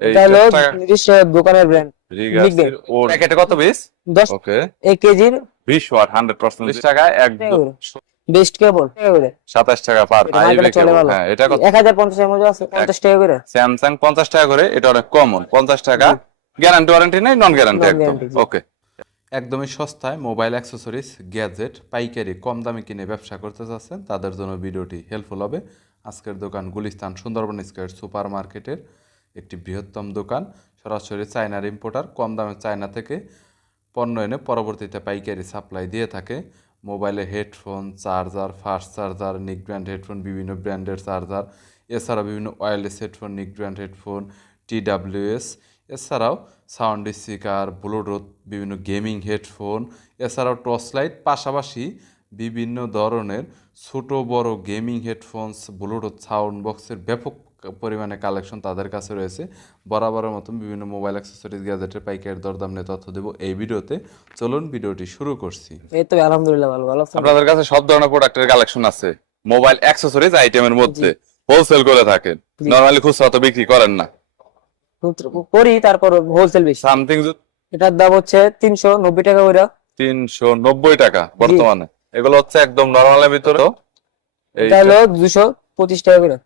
এই এটা হলো দোকানের ব্র্যান্ড প্যাকেটে কত পিস দশ ওকে। এক কেজির 20 ওয়াট 100% টাকা একদম বেস্ট কেবল 27 টাকা পার। এটা মার্কেটে চলে ভালো। হ্যাঁ এটা কত? এক হাজার পঞ্চাশ আছে পঞ্চাশ টাকা করে। স্যামসাং 50 টাকা করে এটা অনেক কমন 50 টাকা। গ্যারান্টি ওয়ারেন্টি নাই নন গ্যারান্টি একদম। ওকে একদমই সস্তায় মোবাইল অ্যাক্সেসরিজ গ্যাজেট পাইকারি কম দামে কিনে ব্যবসা করতে চাচ্ছেন তাদের জন্য ভিডিওটি হেল্পফুল হবে। আজকের দোকান গুলিস্তান সুন্দরবন স্কোয়ার সুপার মার্কেটের একটি বৃহত্তম দোকান, সরাসরি চায়নার ইম্পোর্টার কম দামে চায়না থেকে পণ্য এনে পরবর্তীতে পাইকারি সাপ্লাই দিয়ে থাকে। মোবাইলে headphone charger fast charger neckband headphone বিভিন্ন ব্র্যান্ডের চার্জার এছাড়া বিভিন্ন wireless headphone neckband headphone TWS এছাড়াও সাউন্ড স্পিকার ব্লুটুথ বিভিন্ন গেমিং হেডফোন এছাড়াও টর্চ লাইট পাশাপাশি বিভিন্ন ধরনের ছোট বড় গেমিং হেডফোনস ব্লুটুথ সাউন্ড বক্সের ব্যাপক পরিমাণে কালেকশন তাদের কাছে রয়েছে। বরাবরের মতন বিভিন্ন মোবাইল অ্যাক্সেসরিজ গ্যাজেটের পাইকারি দরদাম নিয়ে তথ্য দেবো এই ভিডিওতে। চলুন ভিডিওটি শুরু করছি। এই তো আলহামদুলিল্লাহ ভালো ভালো আছেন? আপনাদের কাছে সব ধরনের প্রোডাক্টের কালেকশন আছে মোবাইল অ্যাক্সেসরিজ আইটেমের মধ্যে। হোলসেল করে থাকেন। নরমালি খুচরা তো বিক্রি করেন না। করি তারপর হোলসেল বেশি। সামথিং এটার দাম হচ্ছে তিনশো নব্বই টাকা করে তিনশো নব্বই টাকা বর্তমানে। এগুলো হচ্ছে একদম নরমালের ভিতরে। এটা হলো দুশো পঁচিশ টাকা করে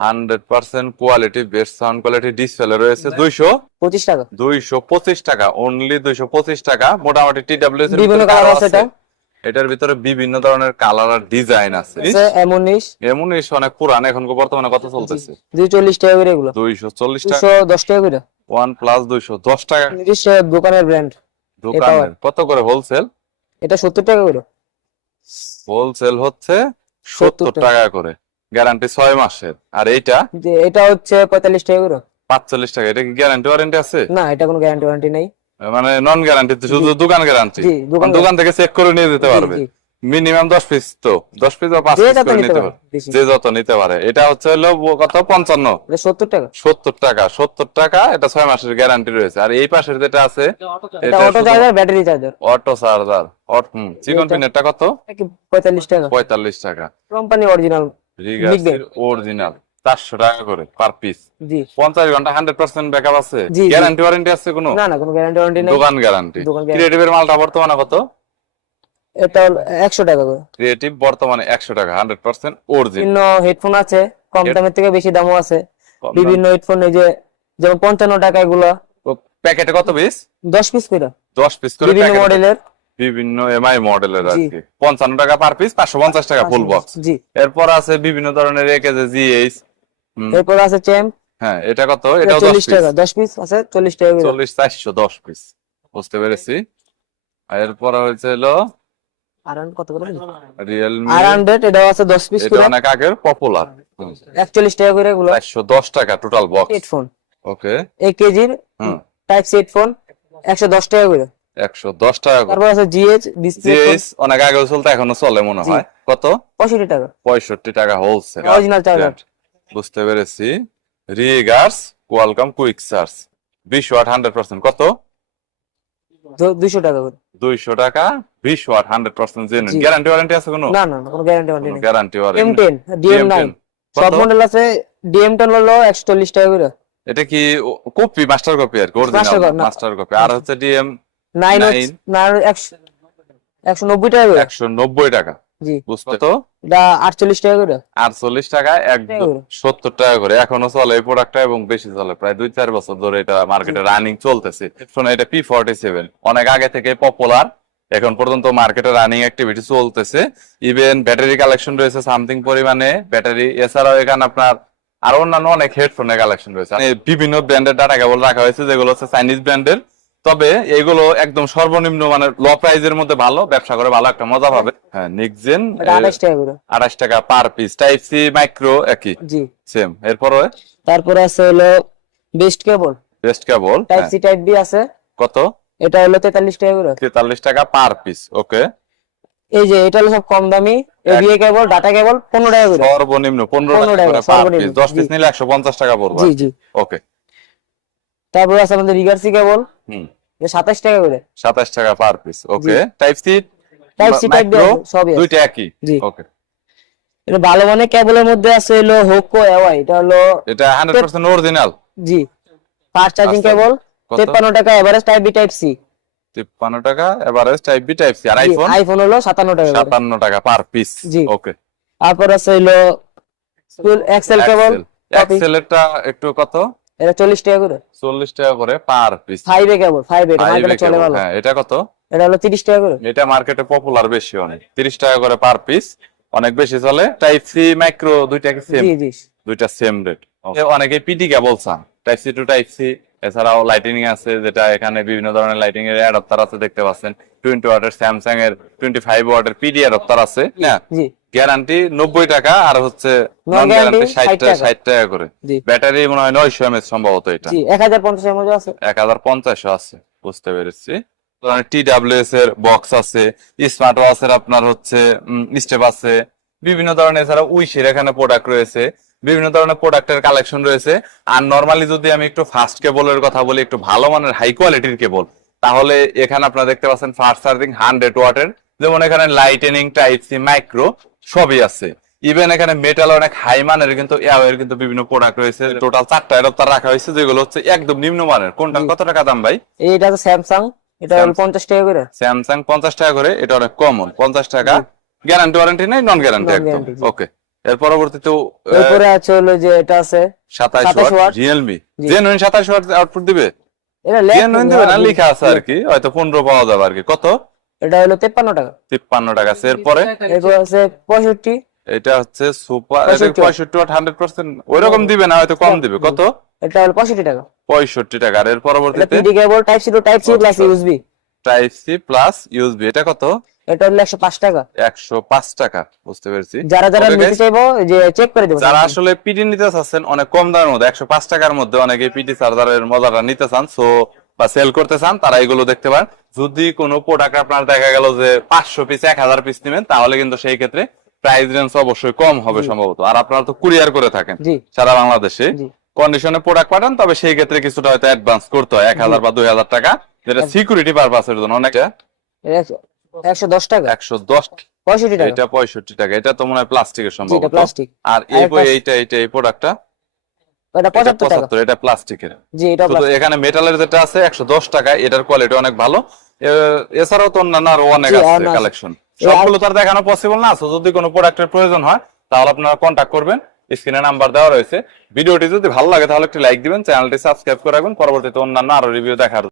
hundred percent quality best sound quality display রয়েছে দুইশো পঁচিশ টাকা। দুইশো পঁচিশ টাকা অনলি দুইশো পঁচিশ টাকা। মোটামুটি টি ডাব্লিউ বিভিন্ন কালার আছে এটা? এটার ভিতরে বিভিন্ন ধরনের কালার আর ডিজাইন আছে। অনেক পুরান এখন বর্তমানে কত চলতেছে? দুই চল্লিশ টাকা করে এগুলো। দুইশো চল্লিশ টাকা। দশ টাকা করে। ওয়ান প্লাস দুইশো দশ টাকা। দোকানের ব্র্যান্ড দোকানের। কত করে হোলসেল এটা সত্তর টাকা করে। হোলসেল হচ্ছে সত্তর। টাকা করে। গ্যারান্টি ছয় মাসের। আর এইটা? যে এটা হচ্ছে পঁয়তাল্লিশ টাকা করে। পাঁচচল্লিশ টাকা। এটা কি গ্যারান্টি ওয়ারেন্টি আছে? না এটা কোনো গ্যারান্টি ওয়ারেন্টি নেই। মানে নন গ্যারান্টি শুধু দোকান গ্যারান্টি জি দোকান থেকে চেক করে নিয়ে যেতে পারবে। মিনিমাম দশ পিস তো। দশ পিস বা পাঁচ পিস করে নিতে পারে যে যত নিতে পারে। এটা হচ্ছে হলো কত? পঞ্চান্ন। সত্তর টাকা। সত্তর টাকা। সত্তর টাকা এটা ছয় মাসের গ্যারান্টি রয়েছে। আর এই পাশের যেটা আছে এটা auto charger battery charger auto charger চিকন পিনেরটা কত? পঁয়তাল্লিশ টাকা? পঁয়তাল্লিশ টাকা। কোম্পানি অরিজিনাল অরিজিনাল চারশো টাকা করে পার পিস। পঞ্চাশ ঘণ্টা হান্ড্রেড পার্সেন্ট ব্যাকআপ আছে। গ্যারান্টি ওয়ারেন্টি আছে কোনো? না না কোনো গ্যারান্টি ওয়ারেন্টি নেই। দোকান গ্যারান্টি ক্রিয়েটিভের মালটা বর্তমানে কত? এটা হলো একশো টাকা করে। ক্রিয়েটিভ বর্তমানে একশো টাকা হান্ড্রেড পার্সেন্ট অরিজিনাল বিভিন্ন হেডফোন আছে কম দামের থেকে বেশি দামও আছে। বিভিন্ন হেডফোন এই যে যেমন পঞ্চান্ন টাকা এগুলো। প্যাকেটে কত পিস দশ পিস করে। দশ পিস করে বিভিন্ন মডেলের বিভিন্ন এমআই মডেলের আর কি পঞ্চান্ন টাকা পার পিস পাঁচশো পঞ্চাশ টাকা ফুল বক্স এরপর আছে বিভিন্ন ধরনের একেজে জিএইচ এরপর আছে চ্যাম্প হ্যাঁ এটা কত? এটাও চল্লিশ টাকা দশ পিস আছে চল্লিশ টাকা চল্লিশ চারশো দশ পিস বুঝতে পেরেছি। এরপর হয়েছে হলো আর কত করে? রিয়েলমি আর হান্ড্রেড এটাও আছে দশ পিস করে। অনেক আগের পপুলার একচল্লিশ টাকা করে এগুলো। টাকা টোটাল বক্স হেডফোন ওকে কেজির টাইপ সি হেডফোন টাকা করে। একশো দশ টাকা তারপর আছে জিএস অনেক আগে চলতে এখনও চলে মনে হয়। কত? পঁয়ষট্টি টাকা। পঁয়ষট্টি টাকা হোলসেল অরিজিনাল চার্জার বুঝতে পেরেছি। রিগার্স কোয়ালকাম কুইক বিশ ওয়াট হান্ড্রেড পার্সেন্ট। কত? দুইশো টাকা দুইশো টাকা বিশ watt hundred percent genuine guarantee warranty আছে কোনো? না না কোনো guarantee warranty guarantee M warranty ten DM nine সব মডেল আছে ডিএম টেন হলো একশো চল্লিশ টাকা করে। এটা কি কপি মাস্টার কপি আর কি মাস্টার কপি আর হচ্ছে ডিএম নাইন Nine। একশো একশো নব্বই টাকা একশো নব্বই টাকা। জি। বুঝতে তো এটা আটচল্লিশ টাকা করে। আটচল্লিশ টাকা একদম সত্তর টাকা করে। এখনও চলে এই প্রোডাক্টটা এবং বেশি চলে। প্রায় দুই চার বছর ধরে এটা মার্কেটে রানিং চলতেছে। শোনো এটা পি ফর্টি সেভেন অনেক আগে থেকে পপুলার এখন পর্যন্ত মার্কেটে রানিং অ্যাক্টিভিটি চলতেছে। ইভেন ব্যাটারি কালেকশন রয়েছে সামথিং পরিমাণে। ব্যাটারি এছাড়াও এখানে আপনার আরও অন্যান্য অনেক হেডফোনের কালেকশন রয়েছে। বিভিন্ন ব্র্যান্ডের ডাটা কেবল রাখা হয়েছে যেগুলো হচ্ছে চাইনিজ ব্র্যান্ডের তবে এগুলো একদম সর্বনিম্ন মানে ল প্রাইজের মধ্যে ভালো ব্যবসা করে ভালো একটা মজা পাবে। হ্যাঁ নিকজেন আঠাশ টাকা করে। আঠাশ টাকা per piece type C micro একই। জি। সেম এরপরে? তারপরে আছে হলো best cable best cable type C type B আছে। কত? এটা হলো তেতাল্লিশ টাকা করে। তেতাল্লিশ টাকা পার পিস ওকে এই যে এটা হলো সব কম দামি। এডিএ কেবল ডাটা কেবল পনেরো টাকা করে। সর্বনিম্ন পনেরো 15 টাকা টাকা, করে পার পিস দশ পিস নিলে একশো পঞ্চাশ টাকা পড়বে। জি জি। ওকে তারপরে আছে আমাদের রিগার্সি কেবল হুম। সাতাশ টাকা করে। সাতাশ টাকা per piece okay type C type C type সবই। দুইটা একই। জি। ওকে এটা ভালো মানের কেবলের মধ্যে আছে হলো হোকো এওয়াই এটা হলো এটা হান্ড্রেড পার্সেন্ট অরিজিনাল জি। ফাস্ট চার্জিং কেবল কত? তেপ্পান্ন টাকা average type B type C তিপ্পান্ন টাকা average type B type C আর আইফোন আইফোন হলো সাতান্ন টাকা করে। সাতান্ন টাকা পার পিস জি। ওকে তারপর আছে হলো ফুল এক্সেল কেবল এক্সেল এরটা একটু কত? এটা চল্লিশ টাকা করে? চল্লিশ টাকা করে পার পিস ফাইভ এ কেবল মার্কেটে চলে ভালো। হ্যাঁ এটা কত? এটা হলো তিরিশ টাকা করে। এটা মার্কেটে পপুলার বেশি অনেক। তিরিশ টাকা করে পার পিস অনেক বেশি চলে। টাইপ সি মাইক্রো দুইটা কি সেম জি জি। দুইটা সেম রেট অনেকে পিটি কেবল চান type C to type C এছাড়াও লাইটিং আছে যেটা এখানে বিভিন্ন ধরনের লাইটিং এর অ্যাডাপ্টার আছে দেখতে পাচ্ছেন। টোয়েন্টি ওয়াটের স্যামসাং এর টোয়েন্টি ফাইভ ওয়াটের পিডি অ্যাডাপ্টার আছে না? গ্যারান্টি নব্বই টাকা আর হচ্ছে নন গ্যারান্টি ষাট 60 টাকা টাকা। ষাট টাকা করে। ব্যাটারি মনে হয় নয়শো এমএচ সম্ভবত এটা। এক হাজার পঞ্চাশ এর মধ্যে আছে। এক হাজার পঞ্চাশও আছে বুঝতে পেরেছি। এর বক্স আছে স্মার্ট ওয়াচের আপনার হচ্ছে স্টেপ আছে। বিভিন্ন ধরনের এছাড়া উইশের এখানে প্রোডাক্ট রয়েছে বিভিন্ন ধরনের প্রোডাক্টের কালেকশন রয়েছে। আর নর্মালি যদি আমি একটু ফাস্ট কেবলের কথা বলি একটু ভালো মানের হাই কোয়ালিটির কেবল তাহলে এখানে আপনারা দেখতে পাচ্ছেন ফাস্ট চার্জিং হান্ড্রেড ওয়াটের। যেমন এখানে লাইটেনিং টাইপ সি মাইক্রো সবই আছে। ইভেন এখানে মেটাল অনেক হাই মানের কিন্তু এর কিন্তু বিভিন্ন প্রোডাক্ট রয়েছে। টোটাল চারটা অ্যাডাপ্টার রাখা হয়েছে যেগুলো হচ্ছে একদম নিম্নমানের কোনটা কত টাকা দাম ভাই? এইটা আছে স্যামসাং এটা। পঞ্চাশ টাকা করে। স্যামসাং পঞ্চাশ টাকা করে এটা অনেক কমন পঞ্চাশ টাকা গ্যারান্টি ওয়ারেন্টি নাই নন গ্যারান্টি একদম। ওকে এর পরবর্তীতে এরপরে আছে হলো যে এটা আছে সাতাশ 27 ওয়াট। রিয়েলমি। জেনুইন সাতাশ ওয়াট আউটপুট দিবে? এটা লেখ আছে আর কি হয়তো পনেরো পাওয়া যাবে আর কি। কত? এটা হলো তেপ্পান্ন টাকা। তিপ্পান্ন টাকা। আছে এরপরে? এরপর আছে পঁয়ষট্টি। এটা হচ্ছে সুপার 65 পঁয়ষট্টি। ওয়াট হান্ড্রেড পার্সেন্ট ওইরকম দিবে না হয়তো কম দিবে। কত? এটা হলো পঁয়ষট্টি টাকা। পঁয়ষট্টি টাকা। আর এর পরবর্তী পরবর্তীতে? PD cable type C to type C plus. USB type C plus USB এটা কত? এটা হলো একশো পাঁচ টাকা। একশো পাঁচ টাকা বুঝতে পেরেছি। যারা যারা নিতে চাইব যে চেক করে দেবো। যারা আসলে পিডি নিতে চাচ্ছেন অনেক কম দামের মধ্যে একশো পাঁচ টাকার মধ্যে অনেকে পিডি চার্জারের মজাটা নিতে চান সো বা সেল করতে চান তারা এগুলো দেখতে পারেন। যদি কোনো প্রোডাক্ট আপনার দেখা গেল যে পাঁচশো পিস এক হাজার পিস নেবেন তাহলে কিন্তু সেই ক্ষেত্রে প্রাইস রেঞ্জ অবশ্যই কম হবে সম্ভবত। আর আপনারা তো কুরিয়ার করে থাকেন সারা বাংলাদেশে। কন্ডিশনে প্রোডাক্ট পাঠান তবে সেই ক্ষেত্রে কিছুটা হয়তো অ্যাডভান্স করতে হয় এক হাজার বা দুই হাজার টাকা যেটা সিকিউরিটি পারপাসের জন্য অনেকটা। একশো- দশ টাকা? একশো দশ পঁয়ষট্টি টাকা। এটা পঁয়ষট্টি টাকা। এটা তো মনে হয় প্লাস্টিকের প্লাস্টিক। আর এই বই এইটা এইটা এই প্রোডাক্টটা? এটা পঁচাত্তর টাকা। পঁচাত্তর এটা প্লাস্টিকের। জি এটা এখানে মেটালের যেটা আছে একশো দশ টাকা এটার কোয়ালিটি অনেক ভালো। এছাড়াও তো অন্যান্য আরও অনেক আছে কালেকশন সবগুলো তো আর দেখানো পসিবল না। আছে যদি কোনো প্রোডাক্টের প্রয়োজন হয় তাহলে আপনারা কন্ট্যাক্ট করবেন। স্ক্রিনে নাম্বার দেওয়া রয়েছে। ভিডিওটি যদি ভালো লাগে তাহলে একটি লাইক দিবেন। চ্যানেলটি সাবস্ক্রাইব করে রাখবেন। পরবর্তীতে অন্যান্য আরও রিভিউ দেখার